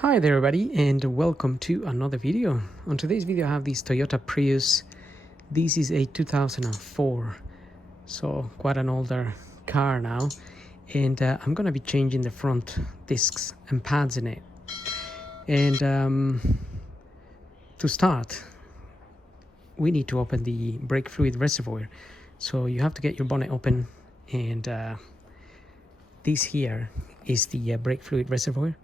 Hi there everybody, and welcome to another video. On today's video I have this Toyota Prius. This is a 2004, so quite an older car now, and I'm gonna be changing the front discs and pads in it. And to start, we need to open the brake fluid reservoir. So you have to get your bonnet open, and this here is the brake fluid reservoir.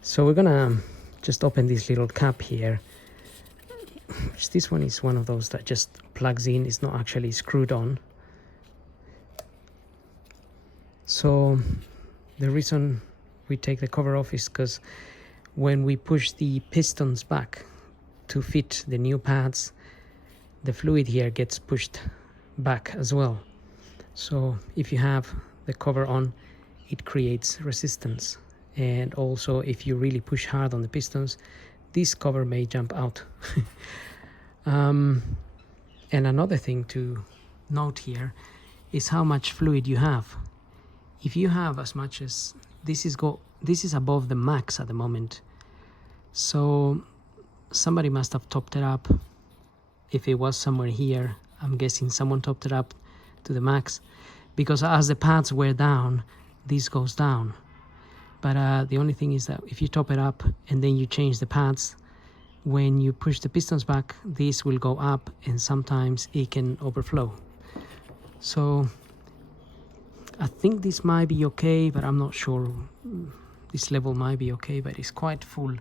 So we're gonna just open this little cap here. This one is one of those that just plugs in, it's not actually screwed on. So the reason we take the cover off is because when we push the pistons back to fit the new pads, the fluid here gets pushed back as well. So if you have the cover on, it creates resistance. And also if you really push hard on the pistons, this cover may jump out. And another thing to note here is how much fluid you have. If you have as much as this is above the max at the moment, so somebody must have topped it up. If it was somewhere here, I'm guessing someone topped it up to the max, because as the pads wear down, this goes down. But the only thing is that if you top it up and then you change the pads, when you push the pistons back, this will go up and sometimes it can overflow. So I think this might be okay, but I'm not sure. This level might be okay, but it's quite full.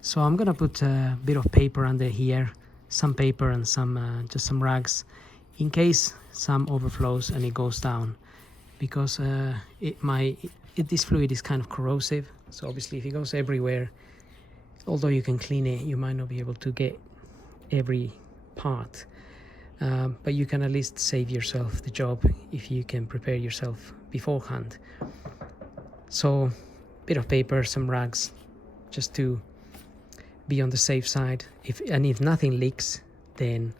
So I'm gonna put a bit of paper under here, some paper and some just some rags, in case some overflows and it goes down, because this fluid is kind of corrosive. So obviously if it goes everywhere, although you can clean it, you might not be able to get every part, but you can at least save yourself the job if you can prepare yourself beforehand. So a bit of paper, some rags, just to be on the safe side. If nothing leaks, then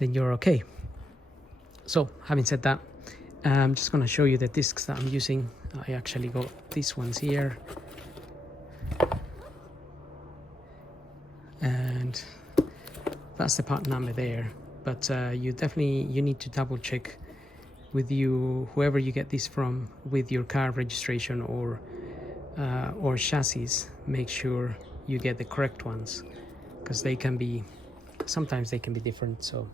you're okay. So having said that, I'm just going to show you the discs that I'm using. I actually got these ones here, and that's the part number there. But you need to double check with whoever you get this from, with your car registration or chassis. Make sure you get the correct ones, because sometimes they can be different. So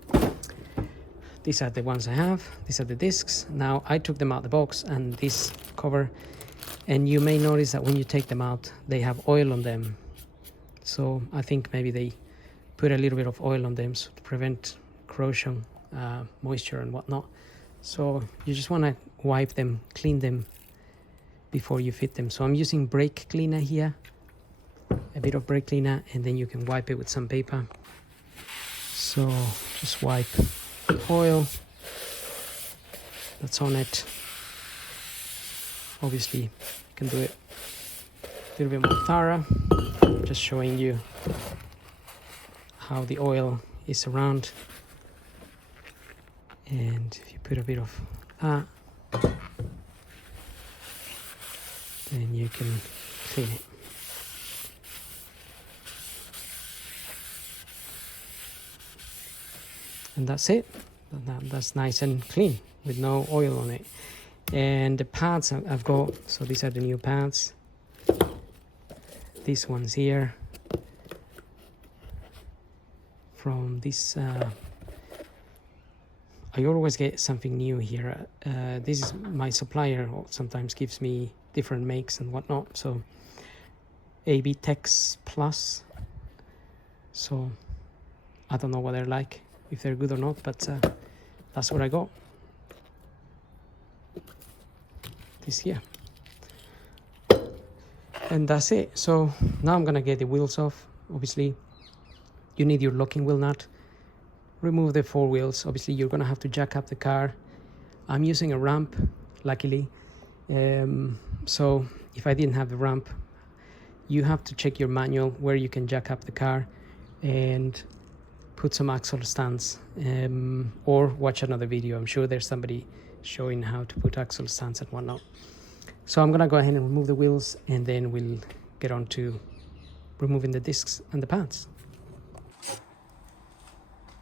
these are the ones I have. These are the discs. Now I took them out the box and this cover, and you may notice that when you take them out, they have oil on them. So I think maybe they put a little bit of oil on them, so to prevent corrosion, moisture and whatnot. So you just want to wipe them, clean them before you fit them. So I'm using brake cleaner here, a bit of brake cleaner, and then you can wipe it with some paper. So just wipe oil that's on it. Obviously you can do it a little bit more thorough, just showing you how the oil is around. And if you put a bit of that, then you can clean it. And that's it. That's nice and clean with no oil on it. And the pads I've got, so these are the new pads. These ones here from this I always get something new here. This is my supplier, sometimes gives me different makes and whatnot. So AB Tex Plus, so I don't know what they're like, if they're good or not, but that's what I got. This here, and that's it. So now I'm gonna get the wheels off. Obviously you need your locking wheel nut. Remove the four wheels. Obviously you're gonna have to jack up the car. I'm using a ramp, luckily. So if I didn't have the ramp, you have to check your manual where you can jack up the car and put some axle stands, or watch another video. I'm sure there's somebody showing how to put axle stands and whatnot. So I'm gonna go ahead and remove the wheels, and then we'll get on to removing the discs and the pads.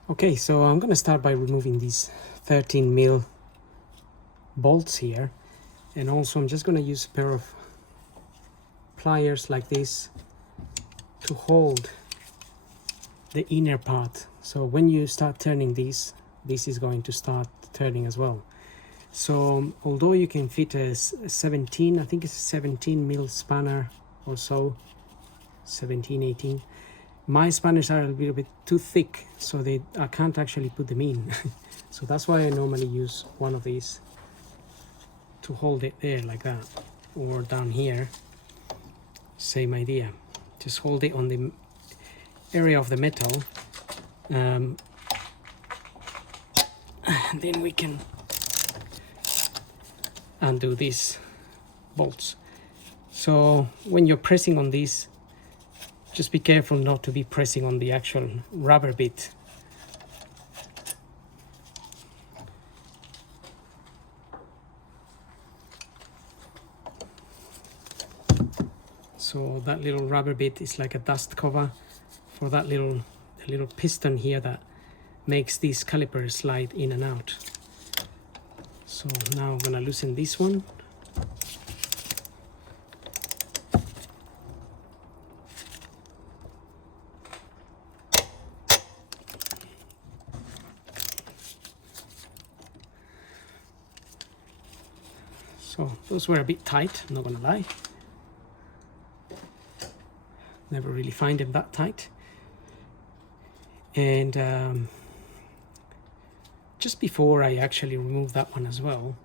Okay, so I'm gonna start by removing these 13mm bolts here, and also I'm just gonna use a pair of pliers like this to hold the inner part. So when you start turning this is going to start turning as well. So although you can fit a 17, I think it's a 17mm spanner or so, 17, 18. My spanners are a little bit too thick, so I can't actually put them in. So that's why I normally use one of these to hold it there like that, or down here, same idea. Just hold it on the area of the metal, and then we can undo these bolts. So when you're pressing on these, just be careful not to be pressing on the actual rubber bit. So that little rubber bit is like a dust cover for that little piston here that makes these calipers slide in and out. So now I'm gonna loosen this one. So those were a bit tight, I'm not gonna lie. Never really find them that tight. And just before I actually remove that one as well,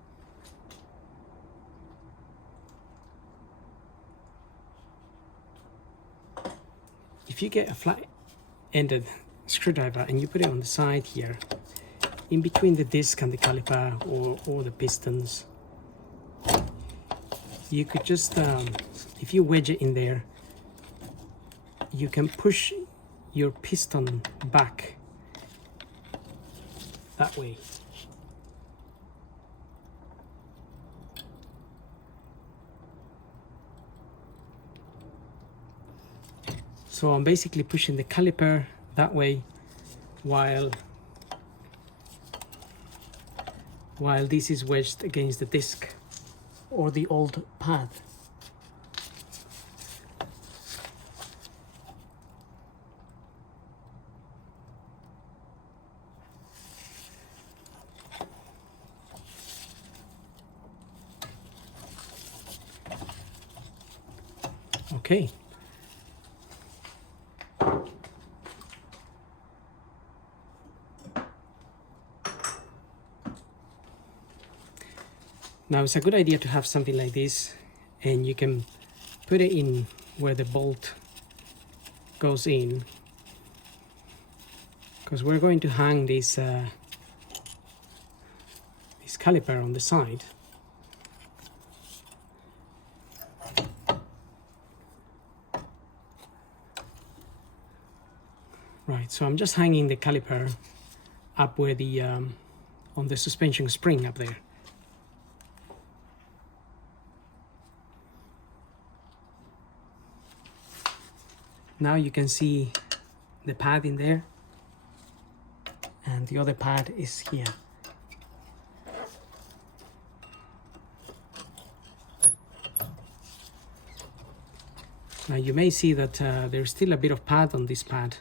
if you get a flat-ended screwdriver and you put it on the side here, in between the disc and the caliper or the pistons, you could just, if you wedge it in there, you can push your piston back that way. So I'm basically pushing the caliper that way while this is wedged against the disc or the old pad. Okay. Now it's a good idea to have something like this, and you can put it in where the bolt goes in, because we're going to hang this caliper on the side. Right, so I'm just hanging the caliper up where the on the suspension spring up there. Now you can see the pad in there, and the other pad is here. Now you may see that there's still a bit of pad on this pad.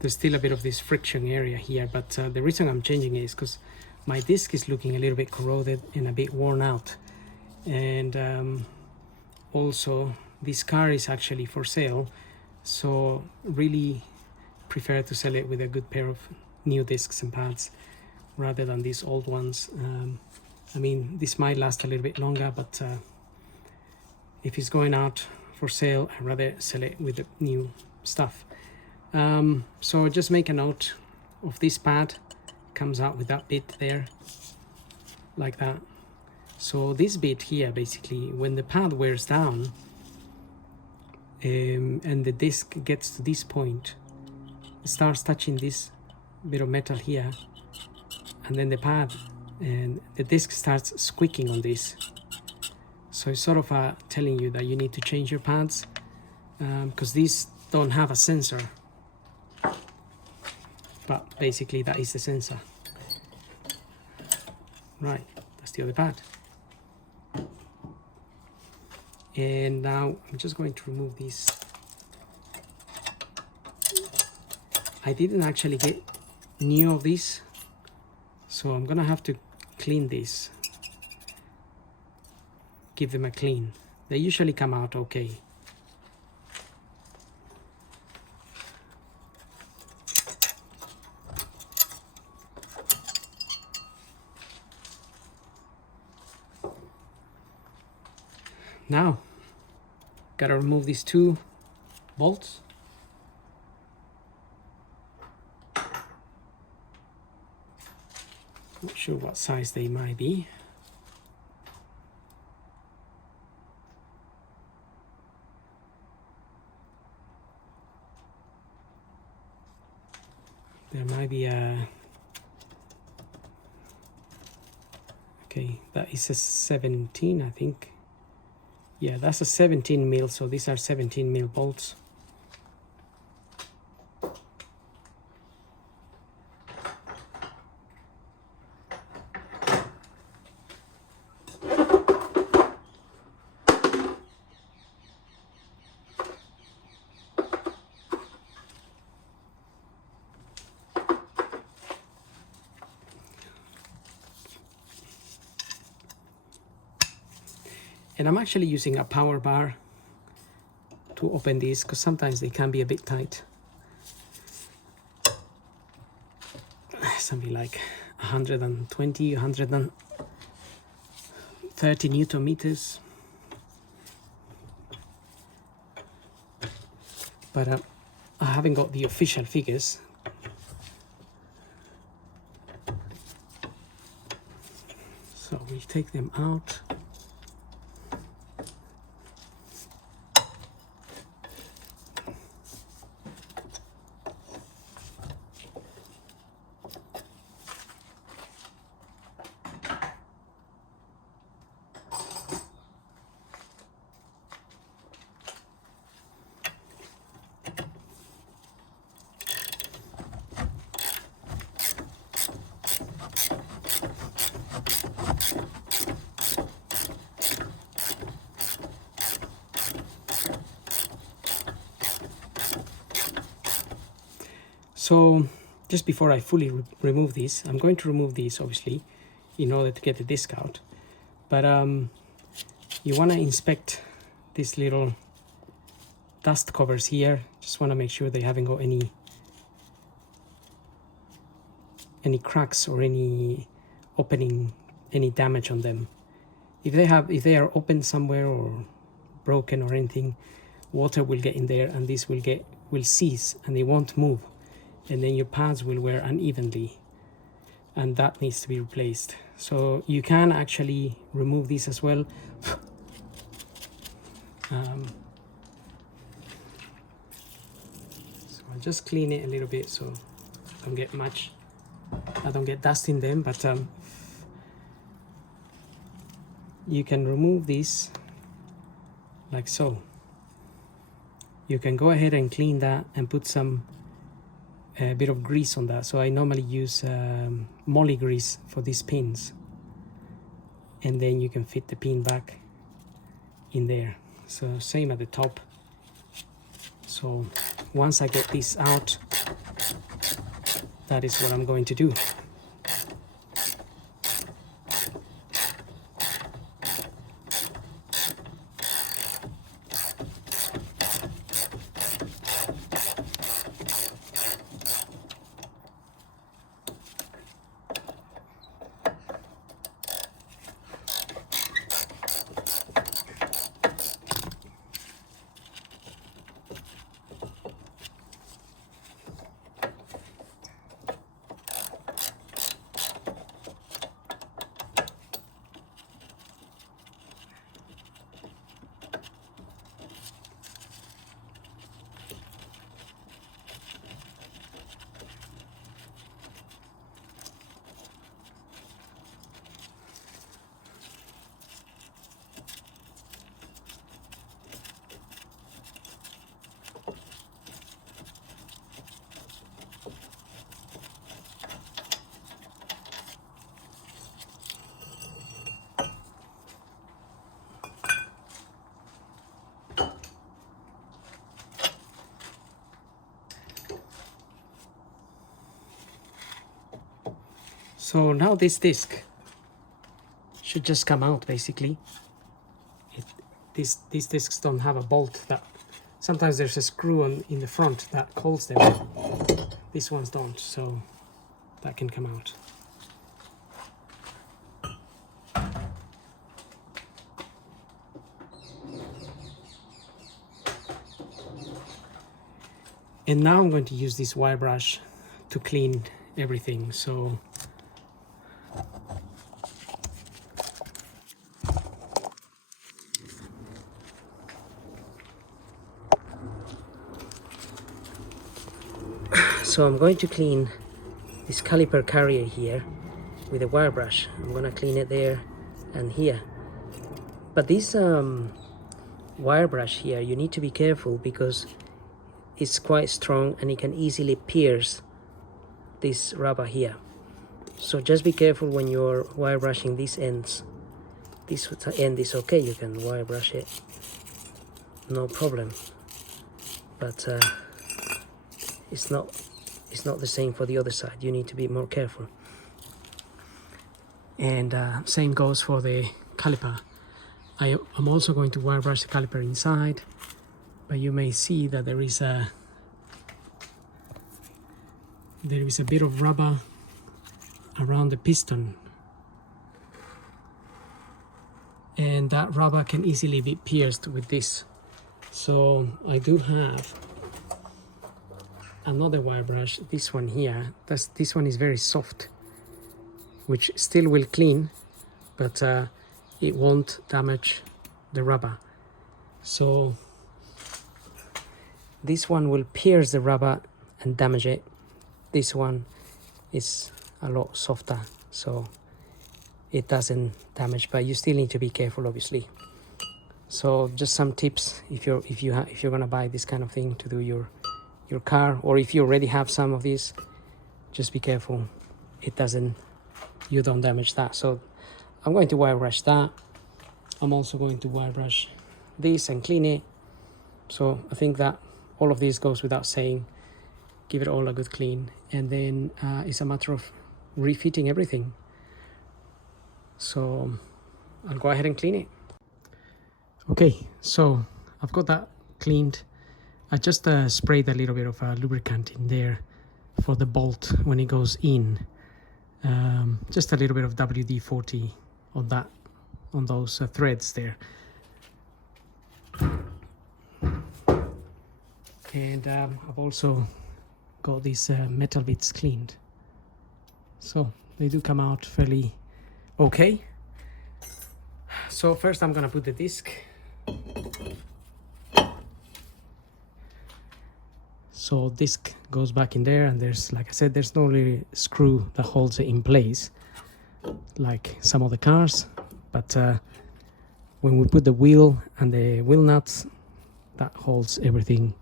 There's still a bit of this friction area here, but the reason I'm changing it is because my disc is looking a little bit corroded and a bit worn out, and also this car is actually for sale, so really prefer to sell it with a good pair of new discs and pads rather than these old ones. I mean, this might last a little bit longer, but if it's going out for sale, I'd rather sell it with the new stuff. So just make a note of this pad, comes out with that bit there, like that. So this bit here, basically, when the pad wears down and the disc gets to this point, it starts touching this bit of metal here, and then the pad and the disc starts squeaking on this. So it's sort of telling you that you need to change your pads, because these don't have a sensor, but basically that is the sensor. Right, that's the other pad. And now I'm just going to remove these. I didn't actually get new of these, so I'm gonna have to clean these, give them a clean. They usually come out okay. Now, gotta remove these two bolts. Not sure what size they might be. There might be a... Okay, that is a 17, I think. Yeah, that's a 17 mil, so these are 17 mil bolts. And I'm actually using a power bar to open these, because sometimes they can be a bit tight. Something like 120, 130 Newton meters. But I haven't got the official figures. So we'll take them out. So just before I fully remove these, I'm going to remove these obviously in order to get the disc out. But you want to inspect these little dust covers here. Just want to make sure they haven't got any cracks or any opening, any damage on them. If they are open somewhere or broken or anything, water will get in there and this will seize and they won't move. And then your pads will wear unevenly, and that needs to be replaced. So you can actually remove these as well. So I'll just clean it a little bit so I don't get dust in them, but you can remove these like so. You can go ahead and clean that and put a bit of grease on that. So I normally use moly grease for these pins, and then you can fit the pin back in there. So same at the top. So once I get this out, that is what I'm going to do. So now this disc should just come out basically. These discs don't have a bolt. That sometimes there's a screw in the front that holds them. These ones don't, so that can come out. And now I'm going to use this wire brush to clean everything. So I'm going to clean this caliper carrier here with a wire brush. I'm going to clean it there and here. But this wire brush here, you need to be careful because it's quite strong and it can easily pierce this rubber here. So just be careful when you're wire brushing these ends. This end is okay, you can wire brush it, no problem. But it's not the same for the other side. You need to be more careful. And same goes for the caliper. I'm also going to wire brush the caliper inside, but you may see that there is a bit of rubber around the piston, and that rubber can easily be pierced with this. So I do have another wire brush, this one here. This one is very soft, which still will clean, but it won't damage the rubber. So this one will pierce the rubber and damage it. This one is a lot softer, so it doesn't damage, but you still need to be careful, obviously. So just some tips if you're gonna buy this kind of thing to do your car, or if you already have some of these, just be careful you don't damage that. So I'm going to wire brush that. I'm also going to wire brush this and clean it. So I think that all of this goes without saying. Give it all a good clean, and then it's a matter of refitting everything. So I'll go ahead and clean it. Okay, so I've got that cleaned. I just sprayed a little bit of lubricant in there for the bolt when it goes in. Just a little bit of WD-40 on those threads there. And I've also got these metal bits cleaned, so they do come out fairly okay. So first I'm gonna put the disc. So disc goes back in there, and there's, like I said, there's no really screw that holds it in place like some of the cars, but when we put the wheel and the wheel nuts, that holds everything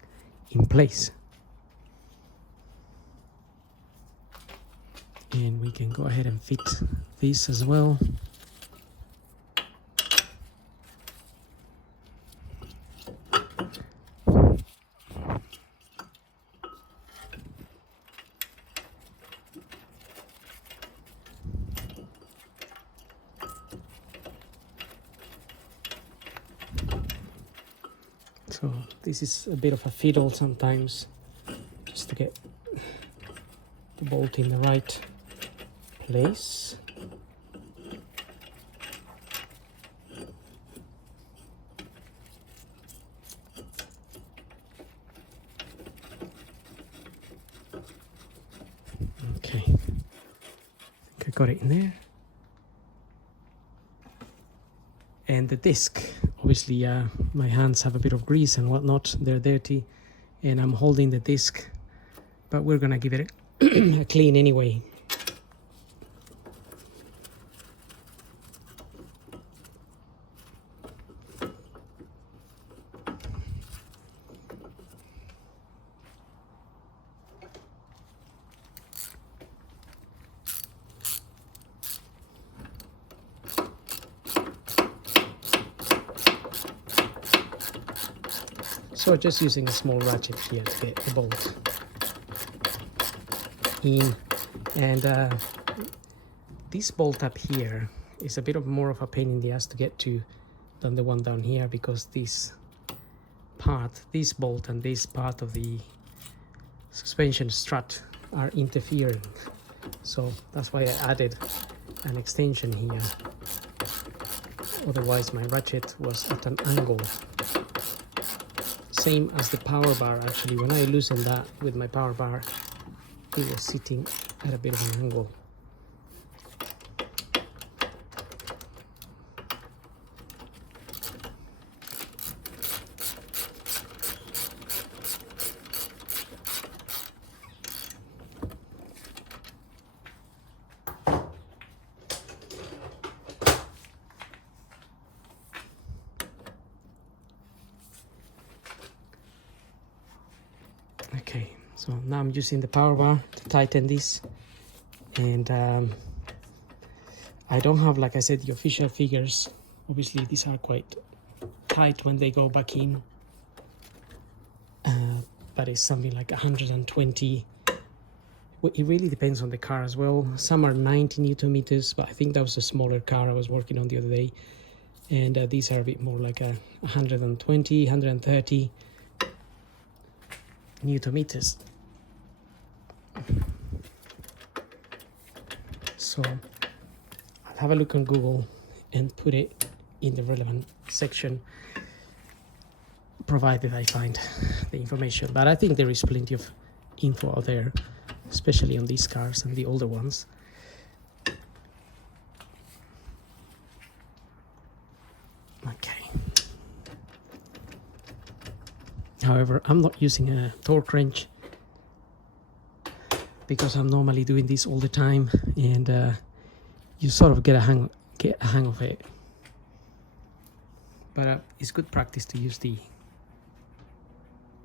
in place. And we can go ahead and fit this as well. So this is a bit of a fiddle sometimes, just to get the bolt in the right place. Okay, I think I got it in there. And the disc, obviously my hands have a bit of grease and whatnot, they're dirty, and I'm holding the disc, but we're gonna give it a clean anyway. So just using a small ratchet here to get the bolt in, and this bolt up here is a bit of more of a pain in the ass to get to than the one down here, because this bolt and this part of the suspension strut are interfering. So that's why I added an extension here. Otherwise my ratchet was at an angle. Same as the power bar, actually. When I loosened that with my power bar, it was sitting at a bit of an angle. Okay, so now I'm using the power bar to tighten this, and I don't have, like I said, the official figures. Obviously these are quite tight when they go back in, but it's something like 120. It really depends on the car as well. Some are 90 Newton meters, but I think that was a smaller car I was working on the other day, and these are a bit more like a 120, 130 Newton meters. So I'll have a look on Google and put it in the relevant section, provided I find the information. But I think there is plenty of info out there, especially on these cars and the older ones. Okay. However, I'm not using a torque wrench because I'm normally doing this all the time, and you sort of get a hang of it. But it's good practice to use the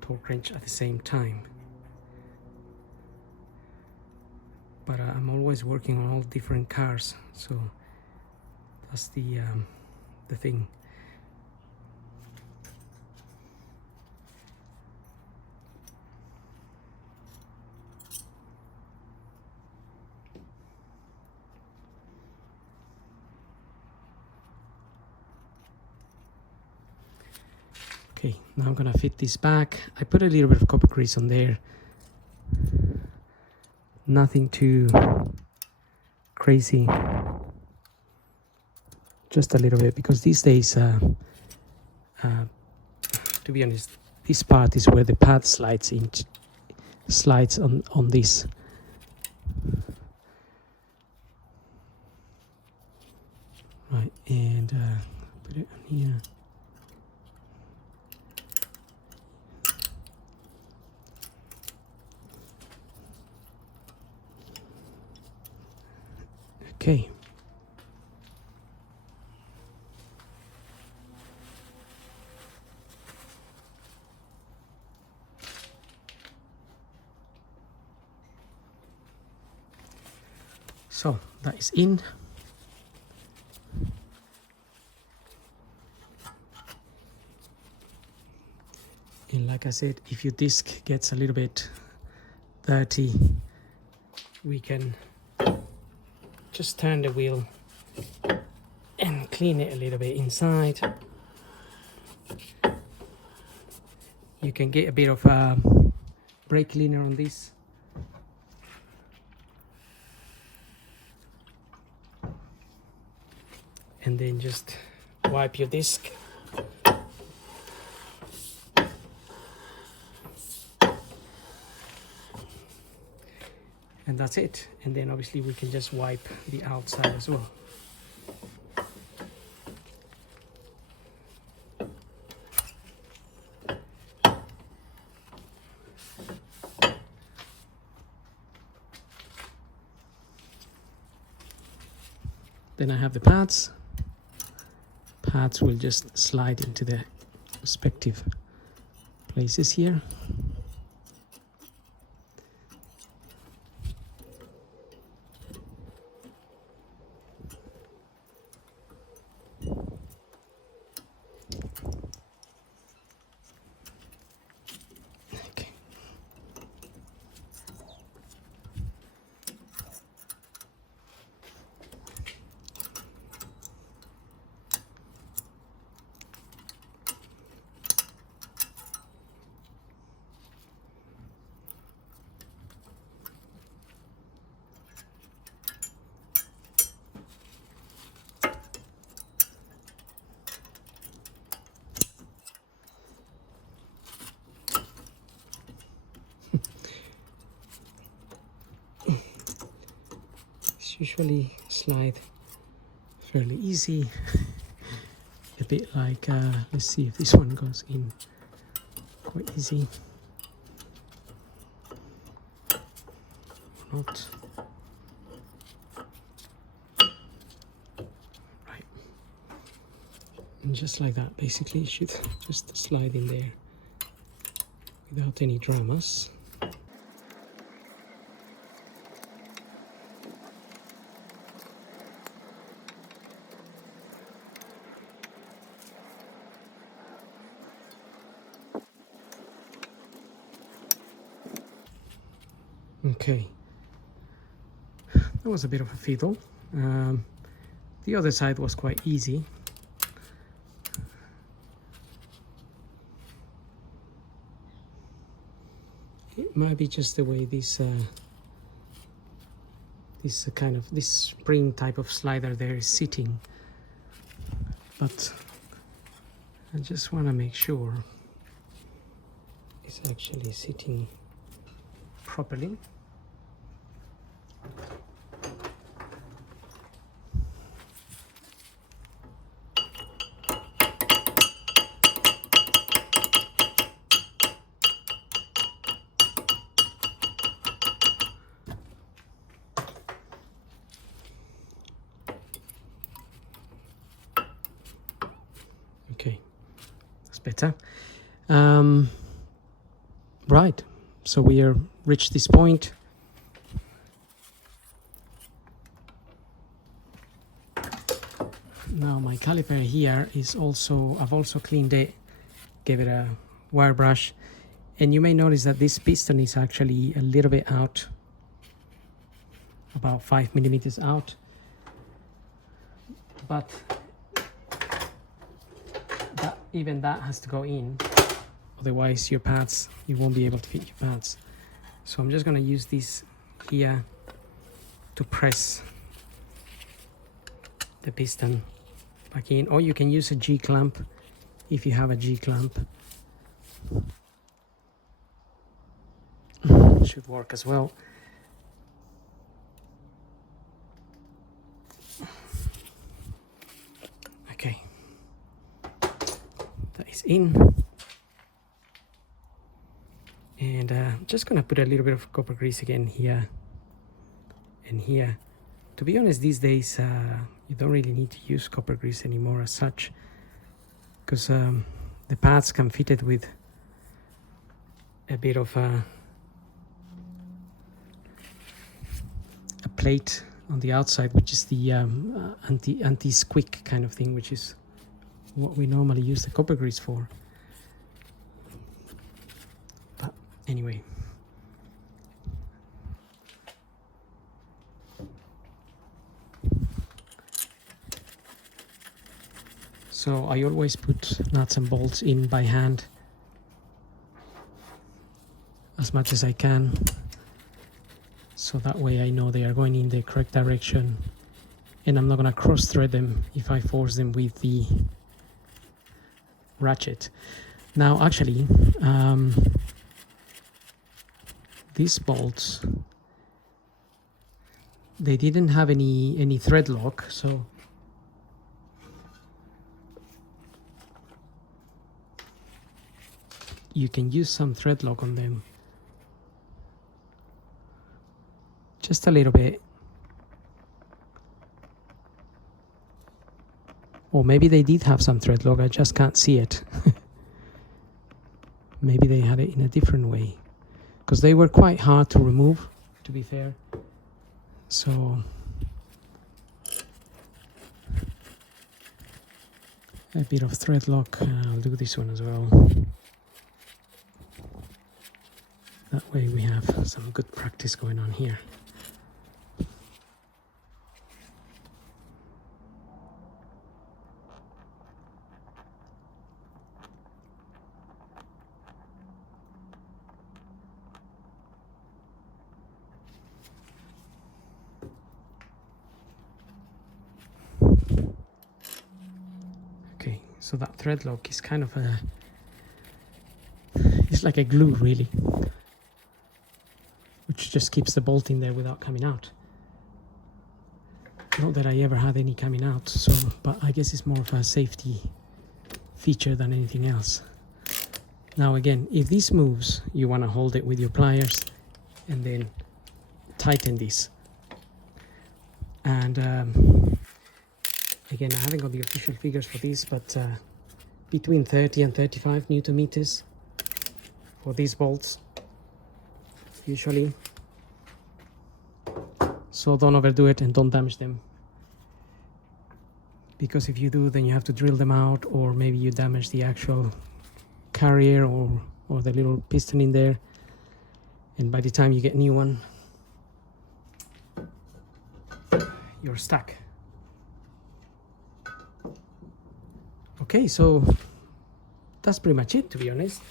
torque wrench at the same time. But I'm always working on all different cars, so that's the thing. Okay, now I'm gonna fit this back. I put a little bit of copper grease on there. Nothing too crazy. Just a little bit, because these days, to be honest, this part is where the pad slides on this. Right, and put it on here. Okay. So that is in. And like I said, if your disc gets a little bit dirty, we can just turn the wheel and clean it a little bit inside. You can get a bit of brake cleaner on this. And then just wipe your disc. And that's it. And then obviously we can just wipe the outside as well. Then I have the pads. Pads will just slide into the respective places here. usually slide fairly easy. A bit like, let's see if this one goes in quite easy. Or not. Right. And just like that, basically, it should just slide in there without any dramas. Okay, that was a bit of a fiddle. The other side was quite easy. It might be just the way this this spring type of slider there is sitting, but I just want to make sure it's actually sitting properly. Okay, that's better. Right, so we are reached this point. Now my caliper here is also, I've also cleaned it, gave it a wire brush, and you may notice that this piston is actually a little bit out, about 5 millimeters out, but even that has to go in, otherwise your pads, you won't be able to fit your pads. So I'm just going to use this here to press the piston back in, or you can use a G-clamp if you have a G-clamp. Should work as well. Okay, that is in, and I'm just gonna put a little bit of copper grease again here and here. To be honest, these days you don't really need to use copper grease anymore as such, because the pads come fitted with a bit of a plate on the outside, which is the anti-squick kind of thing, which is what we normally use the copper grease for. But anyway, so I always put nuts and bolts in by hand as much as I can, so that way I know they are going in the correct direction, and I'm not going to cross thread them if I force them with the ratchet. Now actually these bolts, they didn't have any thread lock, so you can use some thread lock on them, just a little bit, or maybe they did have some thread lock, I just can't see it. Maybe they had it in a different way, because they were quite hard to remove, to be fair. So a bit of thread lock, I'll do this one as well. That way we have some good practice going on here. Okay, so that thread lock is kind of it's like a glue really, which just keeps the bolt in there without coming out. Not that I ever had any coming out, so, but I guess it's more of a safety feature than anything else. Now again, if this moves, you want to hold it with your pliers and then tighten this. And again, I haven't got the official figures for this, but between 30 and 35 Newton meters for these bolts, usually. So don't overdo it and don't damage them. Because if you do, then you have to drill them out, or maybe you damage the actual carrier or the little piston in there. And by the time you get a new one, you're stuck. Okay, so that's pretty much it, to be honest.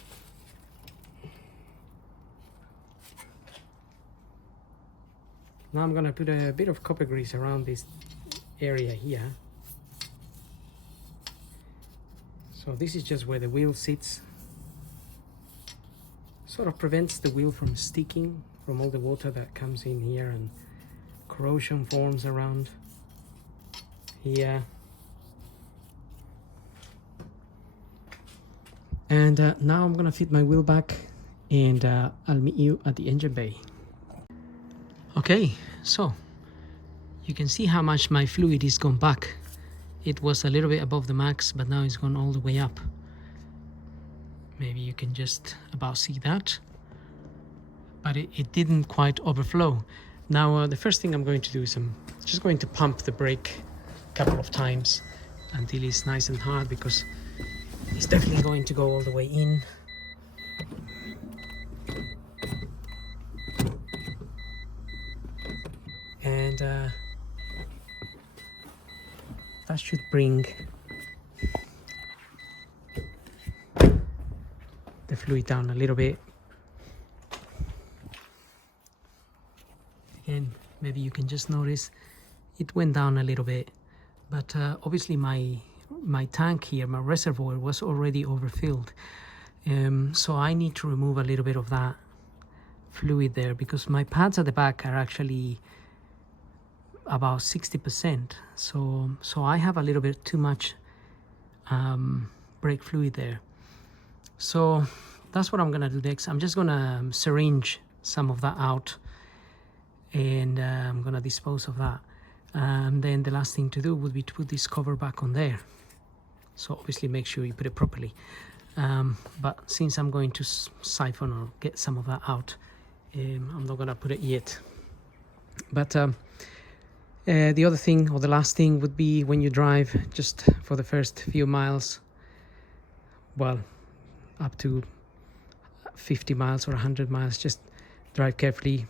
Now I'm gonna put a bit of copper grease around this area here. So this is just where the wheel sits. Sort of prevents the wheel from sticking from all the water that comes in here, and corrosion forms around here. And now I'm gonna fit my wheel back, and I'll meet you at the engine bay. Okay, so you can see how much my fluid is gone back. It was a little bit above the max, but now it's gone all the way up. Maybe you can just about see that, but it didn't quite overflow. Now the first thing I'm going to do is I'm just going to pump the brake a couple of times until it's nice and hard, because it's definitely going to go all the way in. And that should bring the fluid down a little bit. Again, maybe you can just notice it went down a little bit, but obviously my tank here, my reservoir, was already overfilled. So I need to remove a little bit of that fluid there, because my pads at the back are actually about 60%. So I have a little bit too much brake fluid there. So that's what I'm gonna do next. I'm just gonna syringe some of that out, and I'm gonna dispose of that. Then the last thing to do would be to put this cover back on there. So obviously make sure you put it properly. But since I'm going to siphon or get some of that out, I'm not gonna put it yet. But the other thing, or the last thing, would be when you drive, just for the first few miles, well, up to 50 miles or 100 miles, just drive carefully,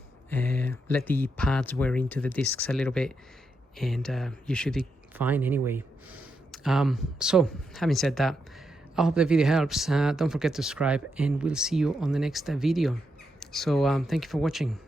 let the pads wear into the discs a little bit, and you should be fine anyway. So having said that, I hope the video helps. Don't forget to subscribe, and we'll see you on the next video. So thank you for watching.